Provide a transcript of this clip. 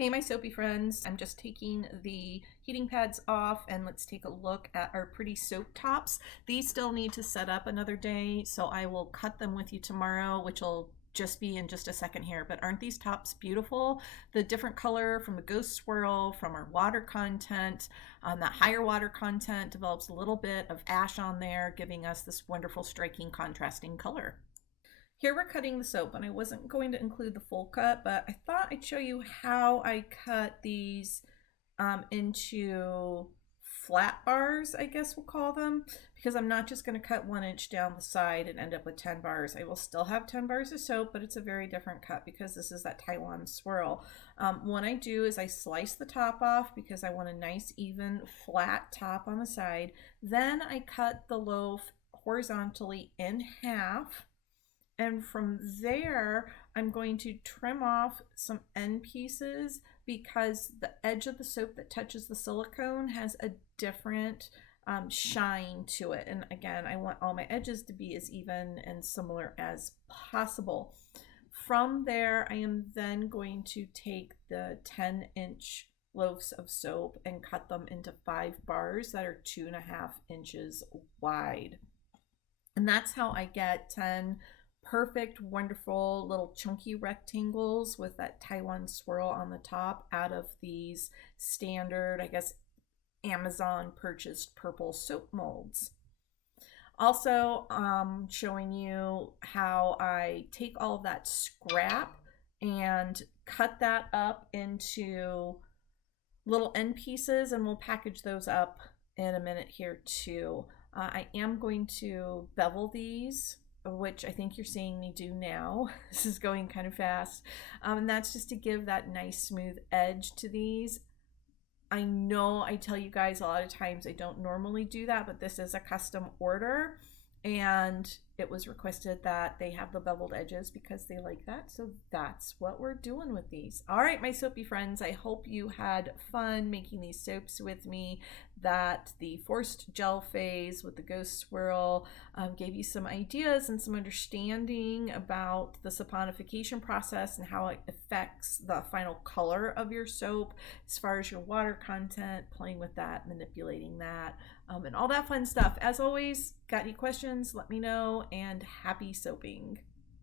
Hey, my soapy friends. I'm just taking the heating pads off and let's take a look at our pretty soap tops. These still need to set up another day, so I will cut them with you tomorrow, which will just be in just a second here. But aren't these tops beautiful? The different color from the ghost swirl, from our water content, that higher water content develops a little bit of ash on there, giving us this wonderful striking contrasting color. Here we're cutting the soap, and I wasn't going to include the full cut, but I thought I'd show you how I cut these into flat bars, I guess we'll call them, because I'm not just going to cut 1 inch down the side and end up with 10 bars. I will still have 10 bars of soap, but it's a very different cut because this is that Taiwan swirl. What I do is I slice the top off because I want a nice, even, flat top on the side. Then I cut the loaf horizontally in half. And from there, I'm going to trim off some end pieces because the edge of the soap that touches the silicone has a different shine to it. And again, I want all my edges to be as even and similar as possible. From there, I am then going to take the 10-inch loaves of soap and cut them into 5 bars that are 2.5 inches wide. And that's how I get 10 perfect, wonderful little chunky rectangles with that Taiwan swirl on the top out of these standard, I guess, Amazon purchased purple soap molds. Also, showing you how I take all of that scrap and cut that up into little end pieces, and we'll package those up in a minute here too. I am going to bevel these, which I think you're seeing me do now. This is going kind of fast. And that's just to give that nice smooth edge to these. I know I tell you guys a lot of times I don't normally do that, but this is a custom order and it was requested that they have the beveled edges because they like that. So that's what we're doing with these. All right, my soapy friends, I hope you had fun making these soaps with me, that the forced gel phase with the ghost swirl gave you some ideas and some understanding about the saponification process and how it affects the final color of your soap as far as your water content, playing with that, manipulating that, and all that fun stuff. As always, got any questions, let me know, and happy soaping.